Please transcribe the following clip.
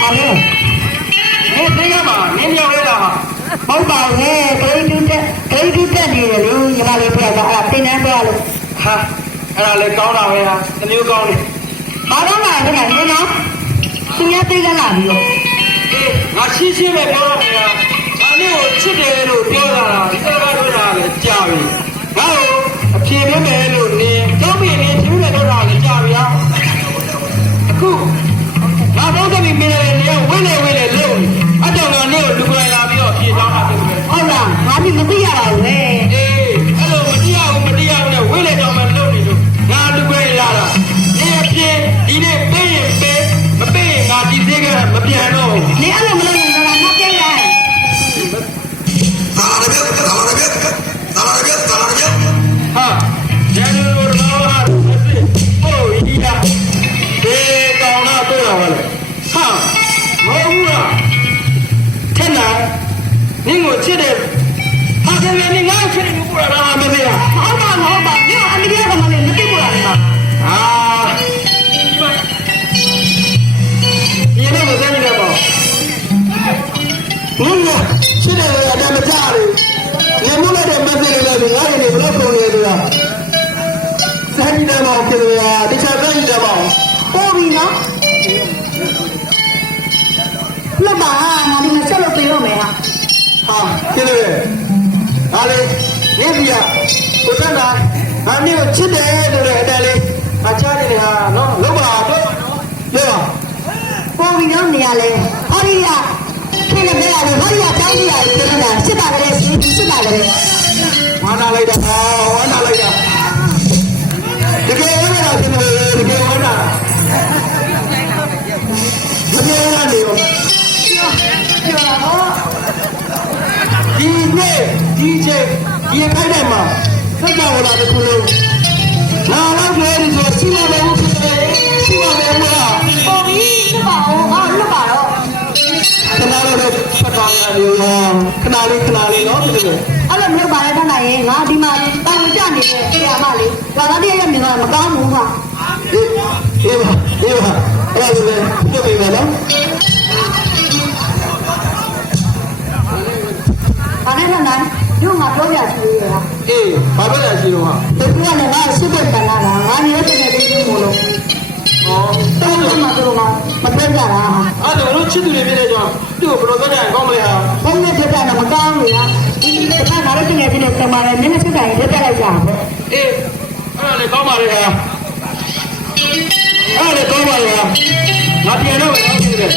ဘာလဲနေသိရမှာနင်းရောက်ရတာဟာဟုတ်ပါရဲ့ဂရိတ်တူတက်ဂရိတ်တူတက်နေတယ်လေညီမလေးပြောတာအဲ့ဒါသင်တန်းပြောလို့ဟာအဲ့ဒါလည်းကောင်းတာပဲဟာတစ်မျိုးကောင်းတယ်ဘာတော့မှလည်းကနင်းနော်သူများသိကလာပြီးတော့အေးငါရှင်းရှင်းပဲပြောရမယ်ဟာငါနေ့ကိုချစ်တယ်လို့ပြောတာဒီစကားပြောတာလည်းကြာပြီ လားငါဒီမသိရပါဘူးလေအေးအဲ့လိုမတရားဘူးမတရားဘူးနဲ့ဝိလေကြောင့်မလုပ်နေလို့ငါလူပဲလာတာဒီအဖြစ်ဒီနေ့ပေးရင်ပေးမပေးရင်ငါဒီသေးကမပြန်တော့ဘူးနင်းအဲ့လိုမလုပ်ရင်တော့ငါပြည့်ရတယ် Dale a la vez, dale a la vez, dale a la vez, dale a la vez. ဟာဂျန်လူတော်တော်ဟာစစ်ဟိုဒီလာဒီကောင်တော့တွေ့ရပါလေဟာမဟုတ်ဘူးလားထက်နာနင်းကိုချစ်တ ရှိတယ်အတမကြတယ်။နေမှုလိုက်တဲ့မက်ဆေ့ချ်လေးလည်းငါ့ရဲ့ဘလော့ပုံလေးတွေကစမ်းနေမှာဖြစ်ရတခြားစမ်းနေမှာပေါ်ပြီနော်။လက်ပါငါဒီမှာချက်လို့ပြေတော့မယ်ဟာ။ဟာကျေးဇူး စ်လို့ဟာလေနေပြီကကိုတန်းတာအမေကိုချစ်တယ်လို့တဲ့အတလေးအချားနေဟာနော်လုံးပါတော့လေပါပေါ်ပြီနော်နေရာလဲဟောဒီကခင်ဗျာလေဟောဒီကတိုင်းကြီးရ ဒီချိန်ဒီခိုင်တဲ့မှာစက်ကြောလာတဲ့ခုလုံးလာတော့လေဒီဆိုစီမံမယ်ဖြစ်တယ်စီမံမယ်မလားပေါ်ပြီစစ်ပါဟောဟာလွတ်ပါတော့ခဏလေးပတ်သွားရတယ်ရောခဏလေးခဏလေးနော်ဒီလိုအဲ့လိုမျိုးပါလဲတန်းနိုင်ရင်ငါဒီမှာတောင်းကြနေတဲ့ဆရာမလေးဘာသာတရားရမြင်တော့မကောင်းဘူးဟာဒီဒီပါဒီပါအဲ့ဒါလည်းပြည့်ပြီနော်ဘာနဲ့ထမ်းနိုင် ညငါပြောပြချင်ရတာအေးဘာလို့လဲရှိတော့ဟာဒီကလည်းငါစစ်တဲ့တန်လာတာငါနေတဲ့တကယ်ကြီးမို့လို့ဩတော့မှမတို့ကမပြောကြတာအဲ့ဒါလို့ချစ်သူတွေဖြစ်တဲ့ကြောင့်သူ့ကိုဘယ်လိုသက်ကြရင်ကောင်းမလဲဟာဘုန်းကြီးတက်တာမကောင်းဘူးဟာဒီကငါတို့တကယ်ကြီးနဲ့ကမာတယ်နည်းနည်းစစ်တိုင်းလက်တက်လိုက်ကြပါအေးအဲ့ဒါလည်းကောင်းပါလေဟာအဲ့ဒါလည်းကောင်းပါလေဟာငါပြန်တော့ပဲကောင်းပြီလေ